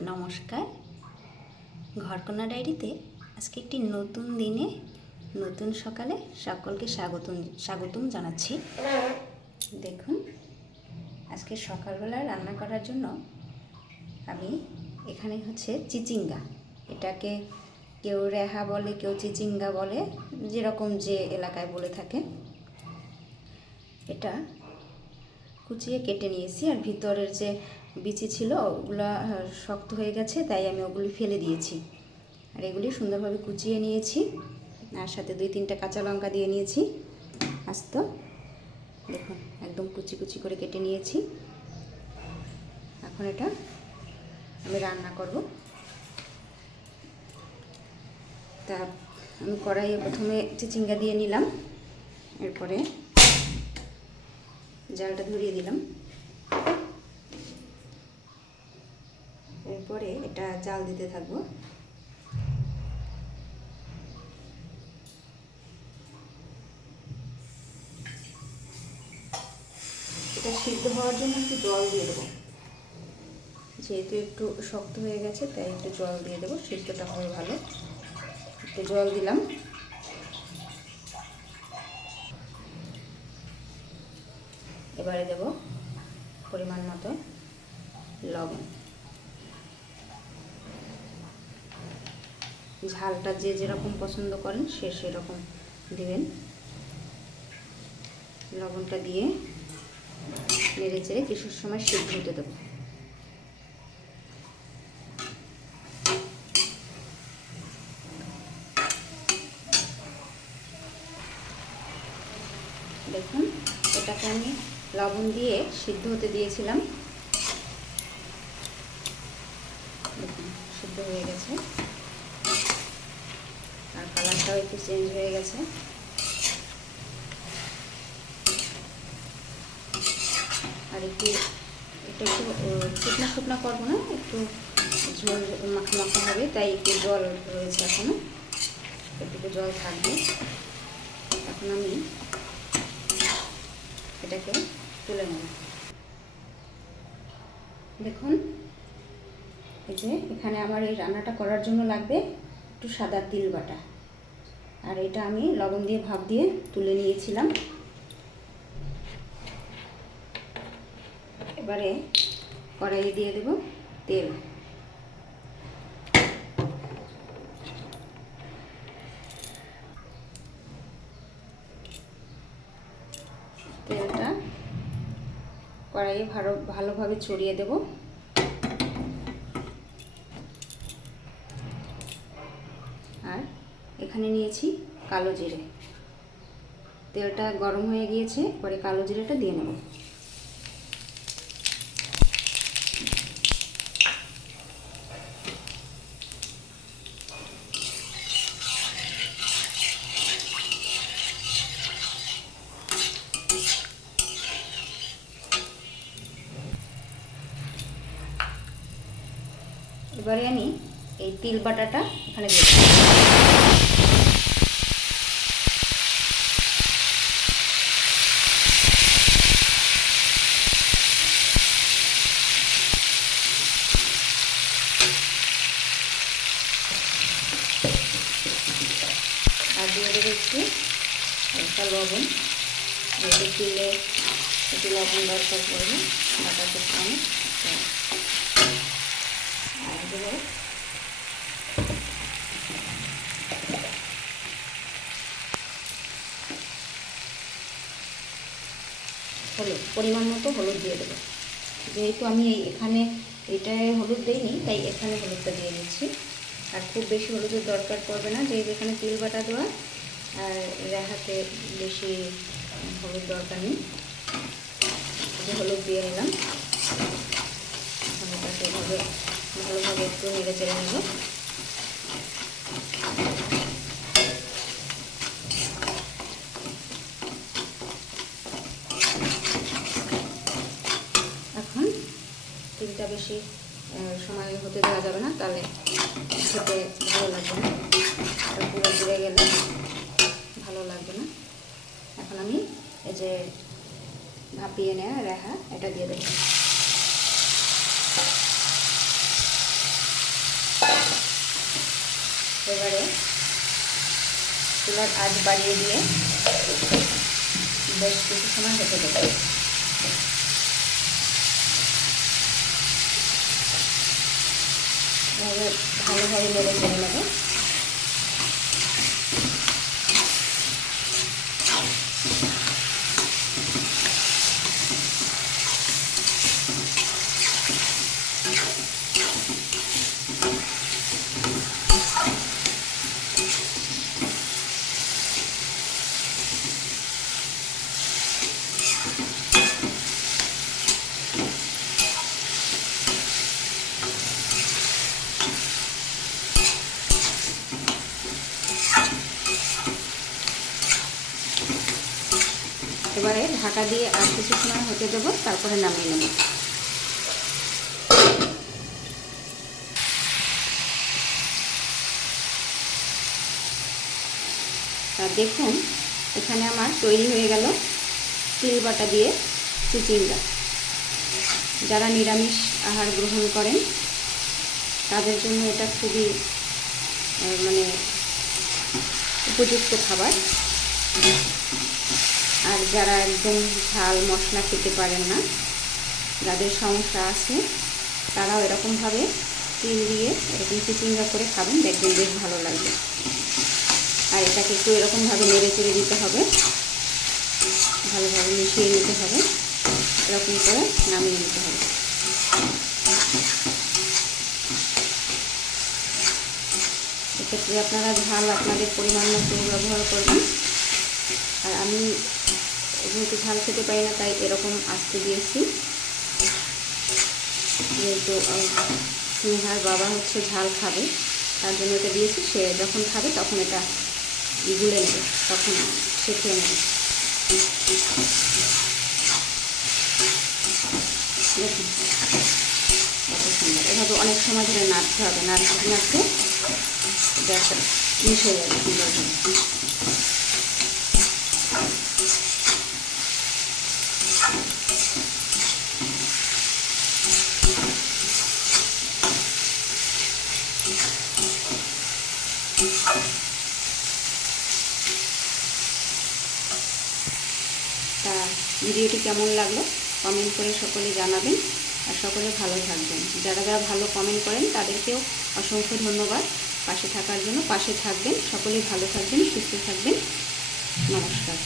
নমস্কার। ঘরকন্যা ডায়েরিতে আজকে একটি নতুন দিনে নতুন সকালে সকলকে স্বাগতম জানাচ্ছি। দেখুন, আজকে সকালবেলা রান্না করার জন্য আমি এখানে চিচিঙ্গা, এটাকে কেউ রেহা বলে, কেউ চিচিঙ্গা বলে, যেরকম যে এলাকায় বলে থাকে। এটা কুচিয়ে কেটে নিয়েছি, আর ভিতরের যে বিচি ছিল ওগুলো শক্ত হয়ে গেছে, তাই আমি ওগুলি ফেলে দিয়েছি। আর এগুলি সুন্দরভাবে কুচিয়ে নিয়েছি, আর সাথে 2-3টা কাঁচা লঙ্কা দিয়ে নিয়েছি আস্ত। দেখুন, একদম কুচি কুচি করে কেটে নিয়েছি। এখন এটা আমি রান্না করব। তা আমি কড়াইয়ে প্রথমে চিচিঙ্গা দিয়ে নিলাম, এরপরে জালটা ধরিয়ে দিলাম। এরপরে এটা জাল দিতে থাকবো। এটা সিদ্ধ হওয়ার জন্য একটু জল দিয়ে দেবো, যেহেতু একটু শক্ত হয়ে গেছে তাই একটু জল দিয়ে দেবো, সিদ্ধটা হবে ভালো। একটু জল দিলাম। এবারে দেব পরিমাণ মতো লবণ। ঝালটা যে যেরকম পছন্দ করেন সে সেরকম দিবেন। লবণটা দিয়ে নেড়ে চেড়ে কিছু সময় সিদ্ধ হতে দেবো। দেখুন, এটাকে আমি লবণ দিয়ে সিদ্ধ হতে দিয়েছিলাম। দেখুন, সিদ্ধ হয়ে গেছে, আর কালারটাও একটু চেঞ্জ হয়ে গেছে। আর একটু এটা একটু শুকনো শুকনো করবো না, একটু ঝোল মাখা মাখা হবে, তাই একটু জল রয়েছে এখনো, একটু জল থাকবে। এখন আমি এটাকে তুলে নেব। দেখুন, এই যে এখানে আমার এই রান্নাটা করার জন্য লাগবে একটু সাদা তিল বাটা, আর এটা আমি লবণ দিয়ে ভাপ দিয়ে তুলে নিয়েছিলাম। এবারে কড়াইয়ে দিয়ে দেব তেল। তেলটা কড়াইয়ে ভালোভাবে ছড়িয়ে দেব। আর এখানে নিয়েছি কালো জিরে। তেলটা গরম হয়ে গিয়েছে, পরে কালো জিরেটা দিয়ে নেব। এবারে আমি এই তিল বাটাটা এখানে দিয়ে দেব। আর দিয়ে দেবো একটু হালকা লবণ, যেহেতু তিলে একটু লবণ দরকার পড়বে বাটা করতে আমি। আর দেবো হলুদ, পরিমাণ মতো হলুদ দিয়ে দেবো। যেহেতু আমি এখানে এটায় হলুদ দিইনি, তাই এখানে হলুদটা দিয়ে দিচ্ছি। আর খুব বেশি হলুদের দরকার পড়বে না, যেহেতু এখানে তিল বাটা দেওয়া, আর রেহাতে বেশি হলুদ দরকার নেই। হলুদ দিয়ে নিলাম। এখন এটাকে ভালোভাবে একটু নেড়ে চেড়ে নেব। এখন তিলটা বেশি সময় হতে দেওয়া যাবে না, তাহলে খেতে ভালো লাগবে না, পুরো জুড়ে গেলে ভালো লাগবে না। এখন আমি এই যে ভাপিয়ে নেওয়া রেহা এটা দিয়ে দেবো। চুলার আঁচ বাড়িয়ে দিয়ে বেশ কিছু সময় হতে দেবো। ভালোভাবে নেড়ে চেড়ে নেবো। এবারে ঢাকা দিয়ে আর কিছু সময় হতে দেবো, তারপরে নামিয়ে নেব। তা দেখুন এখানে আমার তৈরি হয়ে গেল তিল বাটা দিয়ে চিচিঙ্গা। যারা নিরামিষ আহার গ্রহণ করেন তাদের জন্য এটা খুবই মানে উপযুক্ত খাবার। আর যারা একদম ঝাল মশলা খেতে পারেন না, যাদের সমস্যা আছে, তারাও এরকমভাবে তিল দিয়ে এরকম চিচিঙ্গা করে খাবেন, দেখবেন বেশ ভালো লাগবে। আর এটাকে একটু এরকমভাবে নেড়ে চেড়ে দিতে হবে, ভালোভাবে মিশিয়ে নিতে হবে, এরকম করে নামিয়ে নিতে হবে। এক্ষেত্রে আপনারা ঝাল আপনাদের পরিমাণ মতো ব্যবহার করবেন। আর আমি যেহেতু ঝাল খেতে পারি না, তাই এরকম আস্তে দিয়েছি। যেহেতু স্নেহার বাবা হচ্ছে ঝাল খাবে, তার জন্য এটা দিয়েছি। সে যখন খাবে তখন এটা গুলে নেবে, তখন সে খেয়ে নেবে। দেখুন কত সুন্দর। এভাবে অনেক সময় ধরে নাড়তে হবে, নাড়তে নাড়তে গ্যাসটা মিশে যাবে সুন্দরভাবে। তা ভিডিওটি কেমন লাগলো কমেন্ট করে সকলে জানাবেন, আর সকলে ভালো থাকবেন। যারা যারা ভালো কমেন্ট করেন তাদেরকেও অসংখ্য ধন্যবাদ পাশে থাকার জন্য। পাশে থাকবেন, সকলে ভালো থাকবেন, সুস্থ থাকবেন। নমস্কার।